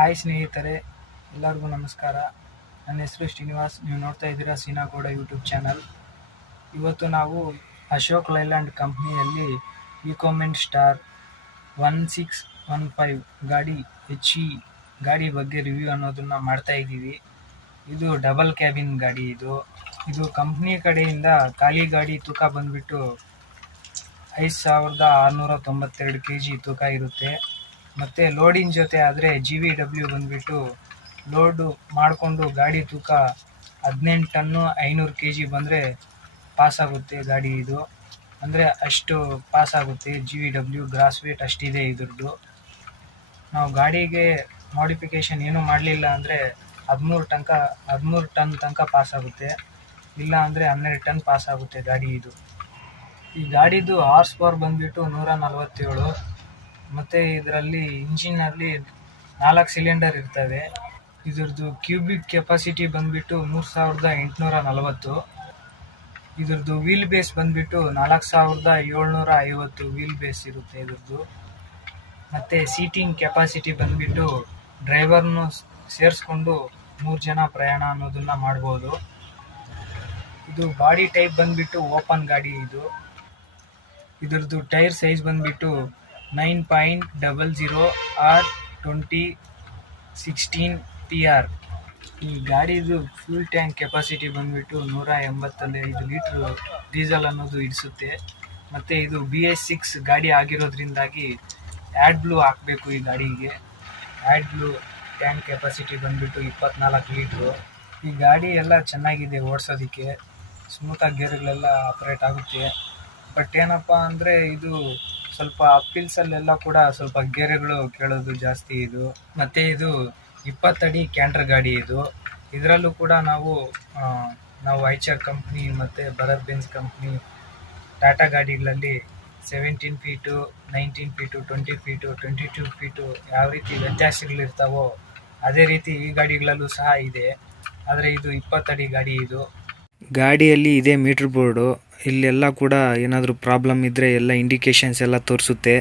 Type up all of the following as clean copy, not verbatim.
Hi ಸ್ನೇಹಿತರೆ, ಎಲ್ಲರಿಗೂ ನಮಸ್ಕಾರ. ನನ್ನ ಹೆಸರು ಶ್ರೀನಿವಾಸ್. ನೀವು ನೋಡ್ತಾ ಇದ್ದೀರಾ ಸೀನಾಗೌಡ ಯೂಟ್ಯೂಬ್ ಚಾನಲ್. ಇವತ್ತು ನಾವು ಅಶೋಕ್ ಲೈಲ್ಯಾಂಡ್ ಕಂಪ್ನಿಯಲ್ಲಿ ಇಕೋಮೆಂಟ್ ಸ್ಟಾರ್ 1615 ಗಾಡಿ HE ಗಾಡಿ ಬಗ್ಗೆ ರಿವ್ಯೂ ಅನ್ನೋದನ್ನು ಮಾಡ್ತಾ ಇದ್ದೀವಿ. ಇದು ಡಬಲ್ ಕ್ಯಾಬಿನ್ ಗಾಡಿ. ಇದು ಕಂಪ್ನಿ ಕಡೆಯಿಂದ ಖಾಲಿ ಗಾಡಿ ತೂಕ ಬಂದುಬಿಟ್ಟು 5692 kg ತೂಕ ಇರುತ್ತೆ. ಮತ್ತು ಲೋಡಿನ ಜೊತೆ ಆದರೆ GVW ಬಂದುಬಿಟ್ಟು ಲೋಡು ಮಾಡಿಕೊಂಡು ಗಾಡಿ ತೂಕ 18 ಟನ್ನು 500 kg ಬಂದರೆ ಪಾಸಾಗುತ್ತೆ ಗಾಡಿ. ಇದು ಅಂದರೆ ಅಷ್ಟು ಪಾಸಾಗುತ್ತೆ. GVW ಗ್ರಾಸ್ ವೇಟ್ ಅಷ್ಟಿದೆ ಇದ್ರದ್ದು. ನಾವು ಗಾಡಿಗೆ ಮಾಡಿಫಿಕೇಷನ್ ಏನೂ ಮಾಡಲಿಲ್ಲ ಅಂದರೆ 13 ಟನ್ ತನಕ ಪಾಸಾಗುತ್ತೆ. ಇಲ್ಲ ಅಂದರೆ 12 ಟನ್ ಪಾಸಾಗುತ್ತೆ ಗಾಡಿ. ಈ ಗಾಡಿದು ಹಾರ್ಸ್ ಪವರ್ ಬಂದುಬಿಟ್ಟು 147. ಮತ್ತು ಇದರಲ್ಲಿ ಇಂಜಿನಲ್ಲಿ 4 ಸಿಲಿಂಡರ್ ಇರ್ತವೆ. ಇದ್ರದ್ದು ಕ್ಯೂಬಿಕ್ ಕೆಪಾಸಿಟಿ ಬಂದುಬಿಟ್ಟು 3840. ಇದ್ರದ್ದು ವೀಲ್ ಬೇಸ್ ಬಂದುಬಿಟ್ಟು 4750 ವೀಲ್ ಬೇಸ್ ಇರುತ್ತೆ ಇದ್ರದ್ದು. ಮತ್ತು ಸೀಟಿಂಗ್ ಕೆಪಾಸಿಟಿ ಬಂದುಬಿಟ್ಟು ಡ್ರೈವರ್ನು ಸೇರಿಸ್ಕೊಂಡು 3 ಜನ ಪ್ರಯಾಣ ಅನ್ನೋದನ್ನು ಮಾಡ್ಬೋದು. ಇದು ಬಾಡಿ ಟೈಪ್ ಬಂದುಬಿಟ್ಟು ಓಪನ್ ಗಾಡಿ. ಇದ್ರದ್ದು ಟೈರ್ ಸೈಜ್ ಬಂದುಬಿಟ್ಟು 9.00 R2016 PR. ಈ ಗಾಡಿದು ಫ್ಯೂಲ್ ಟ್ಯಾಂಕ್ ಕೆಪಾಸಿಟಿ ಬಂದುಬಿಟ್ಟು 185 ಲೀಟ್ರ್ ಡೀಸೆಲ್ ಅನ್ನೋದು ಇಡಿಸುತ್ತೆ. ಮತ್ತು ಇದು BS6 ಗಾಡಿ ಆಗಿರೋದ್ರಿಂದಾಗಿ ಆ್ಯಡ್ ಬ್ಲೂ ಹಾಕಬೇಕು ಈ ಗಾಡಿಗೆ. ಆ್ಯಡ್ ಬ್ಲೂ ಟ್ಯಾಂಕ್ ಕೆಪಾಸಿಟಿ ಬಂದುಬಿಟ್ಟು 24 ಲೀಟ್ರು. ಈ ಗಾಡಿ ಎಲ್ಲ ಚೆನ್ನಾಗಿದೆ ಓಡಿಸೋದಕ್ಕೆ. ಸ್ಮೂತಾಗಿ ಗೇರ್ಗಳೆಲ್ಲ ಆಪ್ರೇಟ್ ಆಗುತ್ತೆ. ಬಟ್ ಏನಪ್ಪ ಅಂದರೆ ಇದು ಸ್ವಲ್ಪ ಅಪ್ಪಿಲ್ಸಲ್ಲೆಲ್ಲ ಕೂಡ ಸ್ವಲ್ಪ ಗೇರುಗಳು ಕೇಳೋದು ಜಾಸ್ತಿ. ಮತ್ತು ಇದು 20 ಅಡಿ ಕ್ಯಾಂಟ್ರ್ ಗಾಡಿ. ಇದರಲ್ಲೂ ಕೂಡ ನಾವು ಐಚರ್ ಕಂಪ್ನಿ ಮತ್ತು ಭರತ್ ಬೆನ್ಸ್ ಕಂಪ್ನಿ ಟಾಟಾ ಗಾಡಿಗಳಲ್ಲಿ 17 ಫೀಟು, 19 ಫೀಟು, 20 ಫೀಟು, 22 ಫೀಟು ಯಾವ ರೀತಿ ವ್ಯತ್ಯಾಸಗಳಿರ್ತಾವೋ ಅದೇ ರೀತಿ ಈ ಗಾಡಿಗಳಲ್ಲೂ ಸಹ ಇದೆ. ಆದರೆ ಇದು 20 ಅಡಿ ಗಾಡಿ. ಗಾಡಿಯಲ್ಲಿ ಇದೆ ಮೀಟ್ರ್ ಬೋರ್ಡು. ಇಲ್ಲೆಲ್ಲ ಕೂಡ ಏನಾದರೂ ಪ್ರಾಬ್ಲಮ್ ಇದ್ದರೆ ಎಲ್ಲ ಇಂಡಿಕೇಶನ್ಸ್ ಎಲ್ಲ ತೋರಿಸುತ್ತೆ.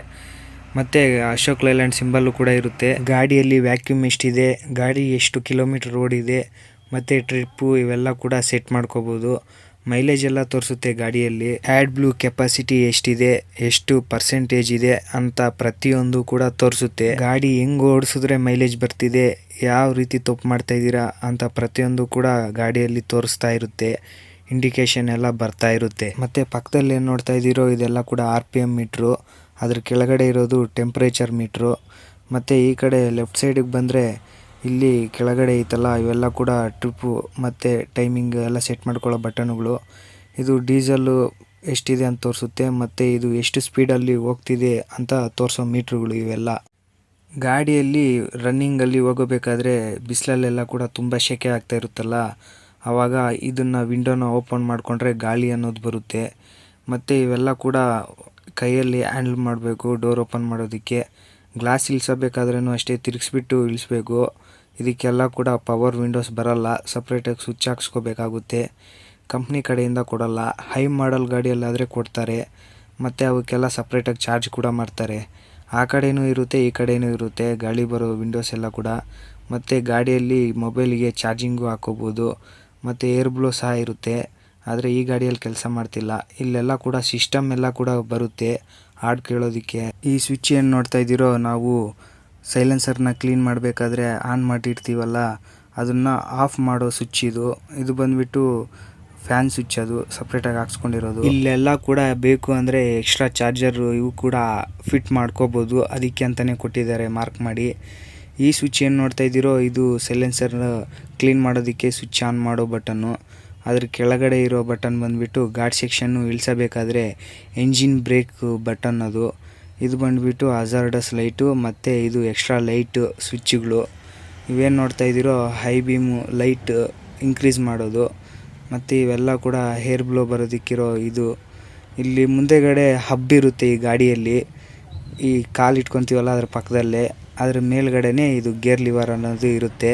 ಮತ್ತು ಅಶೋಕ್ ಲೈಲ್ಯಾಂಡ್ ಸಿಂಬಲ್ಲು ಕೂಡ ಇರುತ್ತೆ. ಗಾಡಿಯಲ್ಲಿ ವ್ಯಾಕ್ಯೂಮ್ ಎಷ್ಟಿದೆ, ಗಾಡಿ ಎಷ್ಟು ಕಿಲೋಮೀಟರ್ ಓಡಿದೆ, ಮತ್ತು ಟ್ರಿಪ್ಪು ಇವೆಲ್ಲ ಕೂಡ ಸೆಟ್ ಮಾಡ್ಕೋಬೋದು. ಮೈಲೇಜ್ ಎಲ್ಲ ತೋರಿಸುತ್ತೆ ಗಾಡಿಯಲ್ಲಿ. ಆ್ಯಡ್ ಬ್ಲೂ ಕೆಪಾಸಿಟಿ ಎಷ್ಟಿದೆ, ಎಷ್ಟು ಪರ್ಸೆಂಟೇಜ್ ಇದೆ ಅಂತ ಪ್ರತಿಯೊಂದು ಕೂಡ ತೋರಿಸುತ್ತೆ. ಗಾಡಿ ಹೆಂಗೆ ಓಡಿಸಿದ್ರೆ ಮೈಲೇಜ್ ಬರ್ತಿದೆ, ಯಾವ ರೀತಿ ತಪ್ಪು ಮಾಡ್ತಾ ಇದ್ದೀರಾ ಅಂತ ಪ್ರತಿಯೊಂದು ಕೂಡ ಗಾಡಿಯಲ್ಲಿ ತೋರಿಸ್ತಾ ಇರುತ್ತೆ. ಇಂಡಿಕೇಶನ್ ಎಲ್ಲ ಬರ್ತಾ ಇರುತ್ತೆ. ಮತ್ತು ಪಕ್ಕದಲ್ಲಿ ಏನು ನೋಡ್ತಾ ಇದ್ದೀರೋ ಇದೆಲ್ಲ ಕೂಡ RPM ಮೀಟ್ರು. ಅದ್ರ ಕೆಳಗಡೆ ಇರೋದು ಟೆಂಪ್ರೇಚರ್ ಮೀಟ್ರು. ಮತ್ತು ಈ ಕಡೆ ಲೆಫ್ಟ್ ಸೈಡಿಗೆ ಬಂದರೆ ಇಲ್ಲಿ ಕೆಳಗಡೆ ಐತಲ್ಲ ಇವೆಲ್ಲ ಕೂಡ ಟ್ರಿಪ್ಪು ಮತ್ತು ಟೈಮಿಂಗ್ ಎಲ್ಲ ಸೆಟ್ ಮಾಡ್ಕೊಳ್ಳೋ ಬಟನ್ಗಳು. ಇದು ಡೀಸೆಲ್ಲು ಎಷ್ಟಿದೆ ಅಂತ ತೋರಿಸುತ್ತೆ. ಮತ್ತು ಇದು ಎಷ್ಟು ಸ್ಪೀಡಲ್ಲಿ ಹೋಗ್ತಿದೆ ಅಂತ ತೋರಿಸೋ ಮೀಟ್ರುಗಳು ಇವೆಲ್ಲ. ಗಾಡಿಯಲ್ಲಿ ರನ್ನಿಂಗಲ್ಲಿ ಹೋಗಬೇಕಾದ್ರೆ ಬಿಸಿಲಲ್ಲೆಲ್ಲ ಕೂಡ ತುಂಬ ಸೆಕೆ ಆಗ್ತಾ ಇರುತ್ತಲ್ಲ, ಆವಾಗ ಇದನ್ನು ವಿಂಡೋನ ಓಪನ್ ಮಾಡಿಕೊಂಡ್ರೆ ಗಾಳಿ ಅನ್ನೋದು ಬರುತ್ತೆ. ಮತ್ತು ಇವೆಲ್ಲ ಕೂಡ ಕೈಯಲ್ಲಿ ಹ್ಯಾಂಡಲ್ ಮಾಡಬೇಕು ಡೋರ್ ಓಪನ್ ಮಾಡೋದಕ್ಕೆ. ಗ್ಲಾಸ್ ಇಳಿಸಬೇಕಾದ್ರೂ ಅಷ್ಟೇ ತಿರುಗಿಸ್ಬಿಟ್ಟು ಇಳಿಸ್ಬೇಕು. ಇದಕ್ಕೆಲ್ಲ ಕೂಡ ಪವರ್ ವಿಂಡೋಸ್ ಬರಲ್ಲ, ಸಪ್ರೇಟಾಗಿ ಸ್ವಿಚ್ ಹಾಕ್ಸ್ಕೋಬೇಕಾಗುತ್ತೆ. ಕಂಪ್ನಿ ಕಡೆಯಿಂದ ಕೊಡಲ್ಲ. ಹೈ ಮಾಡಲ್ ಗಾಡಿಯಲ್ಲಾದರೆ ಕೊಡ್ತಾರೆ. ಮತ್ತು ಅವಕ್ಕೆಲ್ಲ ಸಪ್ರೇಟಾಗಿ ಚಾರ್ಜ್ ಕೂಡ ಮಾಡ್ತಾರೆ. ಆ ಕಡೆಯೂ ಇರುತ್ತೆ, ಈ ಕಡೆಯೂ ಇರುತ್ತೆ ಗಾಳಿ ಬರೋ ವಿಂಡೋಸ್ ಎಲ್ಲ ಕೂಡ. ಮತ್ತು ಗಾಡಿಯಲ್ಲಿ ಮೊಬೈಲಿಗೆ ಚಾರ್ಜಿಂಗು ಹಾಕೋಬೋದು. ಮತ್ತು ಏರ್ ಬ್ಲೋ ಸಹ ಇರುತ್ತೆ. ಆದರೆ ಈ ಗಾಡಿಯಲ್ಲಿ ಕೆಲಸ ಮಾಡ್ತಿಲ್ಲ. ಇಲ್ಲೆಲ್ಲ ಕೂಡ ಸಿಸ್ಟಮ್ ಎಲ್ಲ ಕೂಡ ಬರುತ್ತೆ ಹಾಡು ಕೇಳೋದಕ್ಕೆ. ಈ ಸ್ವಿಚ್ ಏನು ನೋಡ್ತಾ ಇದ್ದೀರೋ ನಾವು ಸೈಲೆನ್ಸರ್ನ ಕ್ಲೀನ್ ಮಾಡಬೇಕಾದ್ರೆ ಆನ್ ಮಾಡಿರ್ತೀವಲ್ಲ, ಅದನ್ನು ಆಫ್ ಮಾಡೋ ಸ್ವಿಚ್ ಇದು ಬಂದುಬಿಟ್ಟು ಫ್ಯಾನ್ ಸ್ವಿಚ್. ಅದು ಸಪ್ರೇಟಾಗಿ ಹಾಕ್ಸ್ಕೊಂಡಿರೋದು. ಇಲ್ಲೆಲ್ಲ ಕೂಡ ಬೇಕು ಅಂದರೆ ಎಕ್ಸ್ಟ್ರಾ ಚಾರ್ಜರು ಇವು ಕೂಡ ಫಿಟ್ ಮಾಡ್ಕೋಬೋದು. ಅದಕ್ಕೆ ಅಂತಲೇ ಕೊಟ್ಟಿದ್ದಾರೆ ಮಾರ್ಕ್ ಮಾಡಿ. ಈ ಸ್ವಿಚ್ ಏನು ನೋಡ್ತಾ ಇದ್ದೀರೋ ಇದು ಸೈಲೆನ್ಸರ್ ಕ್ಲೀನ್ ಮಾಡೋದಕ್ಕೆ ಸ್ವಿಚ್ ಆನ್ ಮಾಡೋ ಬಟನ್ನು. ಅದ್ರ ಕೆಳಗಡೆ ಇರೋ ಬಟನ್ ಬಂದುಬಿಟ್ಟು ಗಾರ್ಡ್ ಸೆಕ್ಷನ್ನು ಇಳಿಸಬೇಕಾದ್ರೆ ಎಂಜಿನ್ ಬ್ರೇಕ್ ಬಟನ್ ಅದು. ಇದು ಬಂದುಬಿಟ್ಟು ಹಜಾರ್ಡಸ್ ಲೈಟು ಮತ್ತು ಇದು ಎಕ್ಸ್ಟ್ರಾ ಲೈಟ್ ಸ್ವಿಚ್ಗಳು. ಇವೇನು ನೋಡ್ತಾ ಇದ್ದೀರೋ ಹೈ ಬೀಮು ಲೈಟ್ ಇನ್ಕ್ರೀಸ್ ಮಾಡೋದು. ಮತ್ತು ಇವೆಲ್ಲ ಕೂಡ ಹೇರ್ ಬ್ಲೋ ಬರೋದಕ್ಕಿರೋ ಇದು. ಇಲ್ಲಿ ಮುಂದೆಗಡೆ ಹಬ್ ಇರುತ್ತೆ ಈ ಗಾಡಿಯಲ್ಲಿ, ಈ ಕಾಲು ಇಟ್ಕೊತೀವಲ್ಲ ಅದ್ರ ಪಕ್ಕದಲ್ಲೇ, ಅದ್ರ ಮೇಲ್ಗಡೆನೇ ಇದು ಗೇರ್ ಲಿವರ್ ಅನ್ನೋದು ಇರುತ್ತೆ.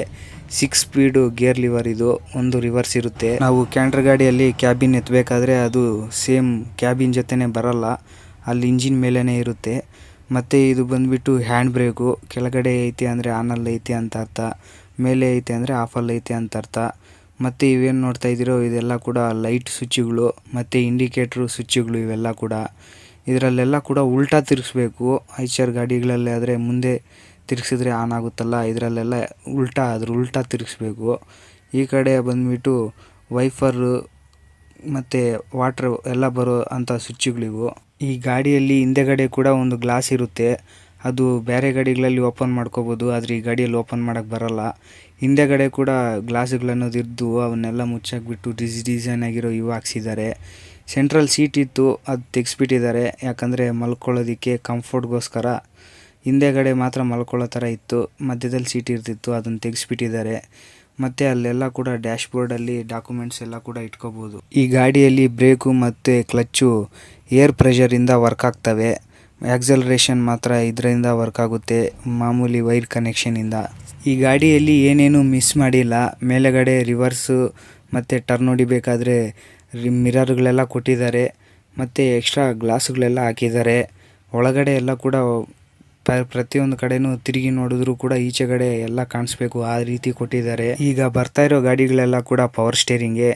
6 ಸ್ಪೀಡು ಗೇರ್ ಲಿವರ್ ಇದು, ಒಂದು ರಿವರ್ಸ್ ಇರುತ್ತೆ. ನಾವು ಕ್ಯಾಂಟರ್ ಗಾಡಿಯಲ್ಲಿ ಕ್ಯಾಬಿನ್ ಎತ್ತಬೇಕಾದ್ರೆ ಅದು ಸೇಮ್ ಕ್ಯಾಬಿನ್ ಜೊತೆನೇ ಬರಲ್ಲ, ಅಲ್ಲಿ ಇಂಜಿನ್ ಮೇಲೇ ಇರುತ್ತೆ. ಮತ್ತು ಇದು ಬಂದುಬಿಟ್ಟು ಹ್ಯಾಂಡ್ ಬ್ರೇಕು. ಕೆಳಗಡೆ ಐತೆ ಅಂದರೆ ಆನಲ್ಲಿ ಐತೆ ಅಂತ ಅರ್ಥ, ಮೇಲೆ ಐತೆ ಅಂದರೆ ಆಫಲ್ಲಿ ಐತೆ ಅಂತ ಅರ್ಥ. ಮತ್ತು ಇವೇನು ನೋಡ್ತಾ ಇದ್ದೀರೋ ಇದೆಲ್ಲ ಕೂಡ ಲೈಟ್ ಸ್ವಿಚ್ಗಳು ಮತ್ತು ಇಂಡಿಕೇಟ್ರು ಸ್ವಿಚ್ಗಳು. ಇವೆಲ್ಲ ಕೂಡ ಇದರಲ್ಲೆಲ್ಲ ಕೂಡ ಉಲ್ಟಾ ತಿರುಗಿಸ್ಬೇಕು. ಐಚರ್ ಗಾಡಿಗಳಲ್ಲಿ ಆದರೆ ಮುಂದೆ ತಿರುಗಿಸಿದ್ರೆ ಆನ್ ಆಗುತ್ತಲ್ಲ, ಇದರಲ್ಲೆಲ್ಲ ಉಲ್ಟಾ ತಿರುಗಿಸ್ಬೇಕು. ಈ ಕಡೆ ಬಂದುಬಿಟ್ಟು ವೈಫರು ಮತ್ತು ವಾಟ್ರ್ ಎಲ್ಲ ಬರೋ ಅಂಥ ಸ್ವಿಚ್ಗಳಿವು. ಈ ಗಾಡಿಯಲ್ಲಿ ಹಿಂದೆಗಡೆ ಕೂಡ ಒಂದು ಗ್ಲಾಸ್ ಇರುತ್ತೆ, ಅದು ಬೇರೆ ಗಾಡಿಗಳಲ್ಲಿ ಓಪನ್ ಮಾಡ್ಕೋಬೋದು, ಆದರೆ ಈ ಗಾಡಿಯಲ್ಲಿ ಓಪನ್ ಮಾಡೋಕ್ಕೆ ಬರಲ್ಲ. ಹಿಂದೆಗಡೆ ಕೂಡ ಗ್ಲಾಸ್ಗಳನ್ನೋದು ಇದ್ದು ಅವನ್ನೆಲ್ಲ ಮುಚ್ಚಾಕ್ಬಿಟ್ಟು ಡಿಸೈನ್ ಆಗಿರೋ ಇವು ಹಾಕ್ಸಿದ್ದಾರೆ. ಸೆಂಟ್ರಲ್ ಸೀಟ್ ಇತ್ತು, ಅದು ತೆಗೆಸ್ಬಿಟ್ಟಿದ್ದಾರೆ, ಯಾಕಂದರೆ ಮಲ್ಕೊಳ್ಳೋದಕ್ಕೆ ಕಂಫರ್ಟ್ಗೋಸ್ಕರ. ಹಿಂದೆಗಡೆ ಮಾತ್ರ ಮಲ್ಕೊಳ್ಳೋ ಥರ ಇತ್ತು, ಮಧ್ಯದಲ್ಲಿ ಸೀಟ್ ಇರ್ತಿತ್ತು, ಅದನ್ನು ತೆಗೆಸ್ಬಿಟ್ಟಿದ್ದಾರೆ. ಮತ್ತು ಅಲ್ಲೆಲ್ಲ ಕೂಡ ಡ್ಯಾಶ್ ಬೋರ್ಡಲ್ಲಿ ಡಾಕ್ಯುಮೆಂಟ್ಸ್ ಎಲ್ಲ ಕೂಡ ಇಟ್ಕೋಬೋದು. ಈ ಗಾಡಿಯಲ್ಲಿ ಬ್ರೇಕು ಮತ್ತು ಕ್ಲಚ್ಚು ಏರ್ ಪ್ರೆಷರಿಂದ ವರ್ಕ್ ಆಗ್ತವೆ. ಆಕ್ಸಲರೇಷನ್ ಮಾತ್ರ ಇದರಿಂದ ವರ್ಕ್ ಆಗುತ್ತೆ, ಮಾಮೂಲಿ ವೈರ್ ಕನೆಕ್ಷನಿಂದ. ಈ ಗಾಡಿಯಲ್ಲಿ ಏನೇನು ಮಿಸ್ ಮಾಡಿಲ್ಲ. ಮೇಲೆಗಡೆ ರಿವರ್ಸು ಮತ್ತು ಟರ್ನ್ ಹೊಡಿಬೇಕಾದ್ರೆ ಮಿರರ್ಗಳೆಲ್ಲ ಕೊಟ್ಟಿದ್ದಾರೆ, ಮತ್ತು ಎಕ್ಸ್ಟ್ರಾ ಗ್ಲಾಸ್ಗಳೆಲ್ಲ ಹಾಕಿದ್ದಾರೆ. ಒಳಗಡೆ ಎಲ್ಲ ಕೂಡ ಪ್ರತಿಯೊಂದು ಕಡೆನೂ ತಿರುಗಿ ನೋಡಿದ್ರು ಕೂಡ ಈಚೆಗಡೆ ಎಲ್ಲ ಕಾಣಿಸ್ಬೇಕು, ಆ ರೀತಿ ಕೊಟ್ಟಿದ್ದಾರೆ. ಈಗ ಬರ್ತಾ ಇರೋ ಗಾಡಿಗಳೆಲ್ಲ ಕೂಡ ಪವರ್ ಸ್ಟೇರಿಂಗೇ.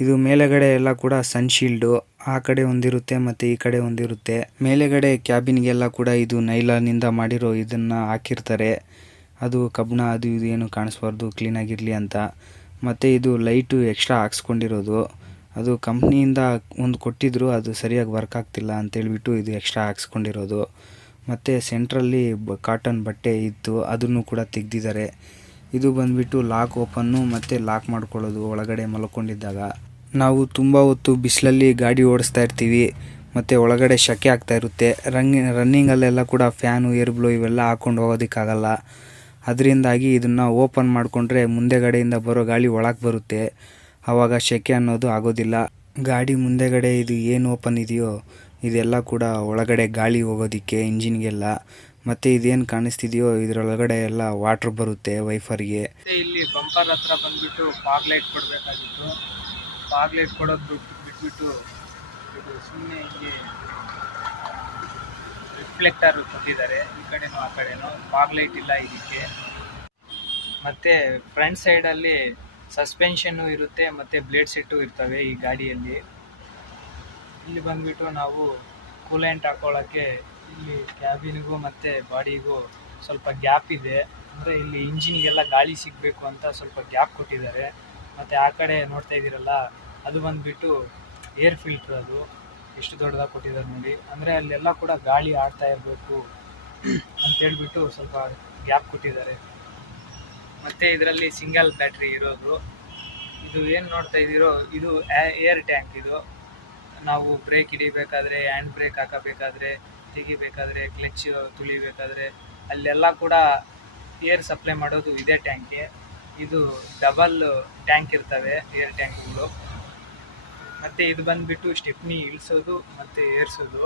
ಇದು ಮೇಲೆಗಡೆ ಎಲ್ಲ ಕೂಡ ಸನ್ಶೀಲ್ಡು, ಆ ಕಡೆ ಒಂದಿರುತ್ತೆ ಮತ್ತು ಈ ಕಡೆ ಒಂದಿರುತ್ತೆ. ಮೇಲೆಗಡೆ ಕ್ಯಾಬಿನ್ಗೆಲ್ಲ ಕೂಡ ಇದು ನೈಲಾನಿಂದ ಮಾಡಿರೋ ಇದನ್ನು ಹಾಕಿರ್ತಾರೆ, ಅದು ಕಬ್ಬಣ ಅದು ಇದು ಏನು ಕಾಣಿಸ್ಬಾರ್ದು, ಕ್ಲೀನಾಗಿರಲಿ ಅಂತ. ಮತ್ತು ಇದು ಲೈಟು ಎಕ್ಸ್ಟ್ರಾ ಹಾಕ್ಸ್ಕೊಂಡಿರೋದು, ಅದು ಕಂಪ್ನಿಯಿಂದ ಒಂದು ಕೊಟ್ಟಿದ್ರು, ಅದು ಸರಿಯಾಗಿ ವರ್ಕ್ ಆಗ್ತಿಲ್ಲ ಅಂತೇಳ್ಬಿಟ್ಟು ಇದು ಎಕ್ಸ್ಟ್ರಾ ಹಾಕ್ಸ್ಕೊಂಡಿರೋದು. ಮತ್ತು ಸೆಂಟ್ರಲ್ಲಿ ಕಾಟನ್ ಬಟ್ಟೆ ಇತ್ತು, ಅದನ್ನು ಕೂಡ ತೆಗೆದಿದ್ದಾರೆ. ಇದು ಬಂದುಬಿಟ್ಟು ಲಾಕ್ ಓಪನ್ನು ಮತ್ತು ಲಾಕ್ ಮಾಡ್ಕೊಳ್ಳೋದು ಒಳಗಡೆ ಮಲ್ಕೊಂಡಿದ್ದಾಗ. ನಾವು ತುಂಬ ಹೊತ್ತು ಬಿಸಿಲಲ್ಲಿ ಗಾಡಿ ಓಡಿಸ್ತಾ ಇರ್ತೀವಿ ಮತ್ತು ಒಳಗಡೆ ಸೆಕೆ ಆಗ್ತಾ ಇರುತ್ತೆ. ರನ್ನಿಂಗಲ್ಲೆಲ್ಲ ಕೂಡ ಫ್ಯಾನು ಏರ್ ಬ್ಲೋ ಇವೆಲ್ಲ ಹಾಕ್ಕೊಂಡು ಹೋಗೋದಕ್ಕಾಗಲ್ಲ. ಅದರಿಂದಾಗಿ ಇದನ್ನು ಓಪನ್ ಮಾಡಿಕೊಂಡ್ರೆ ಮುಂದೆಗಡೆಯಿಂದ ಬರೋ ಗಾಳಿ ಒಳಗೆ ಬರುತ್ತೆ, ಆವಾಗ ಸೆಕೆ ಅನ್ನೋದು ಆಗೋದಿಲ್ಲ. ಗಾಡಿ ಮುಂದೆಗಡೆ ಇದು ಏನು ಓಪನ್ ಇದೆಯೋ ಇದೆಲ್ಲ ಕೂಡ ಒಳಗಡೆ ಗಾಳಿ ಹೋಗೋದಕ್ಕೆ ಇಂಜಿನ್ಗೆಲ್ಲ. ಮತ್ತು ಇದೇನು ಕಾಣಿಸ್ತಿದೆಯೋ ಇದರೊಳಗಡೆ ಎಲ್ಲ ವಾಟ್ರ್ ಬರುತ್ತೆ ವೈಫರ್ಗೆ. ಇಲ್ಲಿ ಬಂಪರ್ ಹತ್ರ ಬಂದುಬಿಟ್ಟು ಫಾಗ್ ಲೈಟ್ ಕೊಡಬೇಕಾಗಿತ್ತು. ಫಾಗ್ ಲೈಟ್ ಕೊಡೋದು ಬಿಟ್ಬಿಟ್ಟು ಇದು ಸುಮ್ಮನೆ ಹಿಂಗೆ ರಿಫ್ಲೆಕ್ಟರ್ ಕೊಟ್ಟಿದ್ದಾರೆ, ಈ ಕಡೆನೂ ಆ ಕಡೆನೂ. ಫಾಗ್ ಲೈಟ್ ಇಲ್ಲ ಇದಕ್ಕೆ. ಮತ್ತು ಫ್ರಂಟ್ ಸೈಡಲ್ಲಿ ಸಸ್ಪೆನ್ಷನ್ನು ಇರುತ್ತೆ ಮತ್ತು ಬ್ಲೇಡ್ ಸೆಟ್ಟು ಇರ್ತವೆ ಈ ಗಾಡಿಯಲ್ಲಿ. ಇಲ್ಲಿ ಬಂದುಬಿಟ್ಟು ನಾವು ಕೂಲೆಂಟ್ ಹಾಕೊಳ್ಳೋಕ್ಕೆ ಇಲ್ಲಿ ಕ್ಯಾಬಿನಿಗೂ ಮತ್ತು ಬಾಡಿಗೂ ಸ್ವಲ್ಪ ಗ್ಯಾಪ್ ಇದೆ, ಅಂದರೆ ಇಲ್ಲಿ ಇಂಜಿನಿಗೆಲ್ಲ ಗಾಳಿ ಸಿಗಬೇಕು ಅಂತ ಸ್ವಲ್ಪ ಗ್ಯಾಪ್ ಕೊಟ್ಟಿದ್ದಾರೆ. ಮತ್ತು ಆ ಕಡೆ ನೋಡ್ತಾ ಇದ್ದೀರಲ್ಲ, ಅದು ಬಂದುಬಿಟ್ಟು ಏರ್ ಫಿಲ್ಟ್ರ್, ಅದು ಎಷ್ಟು ದೊಡ್ಡದಾಗಿ ಕೊಟ್ಟಿದ್ದಾರೆ ನೋಡಿ. ಅಂದರೆ ಅಲ್ಲೆಲ್ಲ ಕೂಡ ಗಾಳಿ ಆಡ್ತಾ ಇರಬೇಕು ಅಂತೇಳ್ಬಿಟ್ಟು ಸ್ವಲ್ಪ ಗ್ಯಾಪ್ ಕೊಟ್ಟಿದ್ದಾರೆ. ಮತ್ತು ಇದರಲ್ಲಿ ಸಿಂಗಲ್ ಬ್ಯಾಟ್ರಿ ಇರೋದು. ಇದು ಏನು ನೋಡ್ತಾ ಇದ್ದೀರೋ ಇದು ಏರ್ ಟ್ಯಾಂಕ್. ಇದು ನಾವು ಬ್ರೇಕ್ ಹಿಡಿಬೇಕಾದ್ರೆ, ಹ್ಯಾಂಡ್ ಬ್ರೇಕ್ ಹಾಕಬೇಕಾದ್ರೆ, ತೆಗಿಬೇಕಾದ್ರೆ, ಕ್ಲಚ್ ತುಳಿಬೇಕಾದ್ರೆ ಅಲ್ಲೆಲ್ಲ ಕೂಡ ಏರ್ ಸಪ್ಲೈ ಮಾಡೋದು ಇದೇ ಟ್ಯಾಂಕ್ಗೆ. ಇದು ಡಬಲ್ ಟ್ಯಾಂಕ್ ಇರ್ತವೆ ಏರ್ ಟ್ಯಾಂಕ್ಗಳು. ಮತ್ತು ಇದು ಬಂದುಬಿಟ್ಟು ಸ್ಟೆಪ್ನಿ ಇಳಿಸೋದು ಮತ್ತು ಏರಿಸೋದು.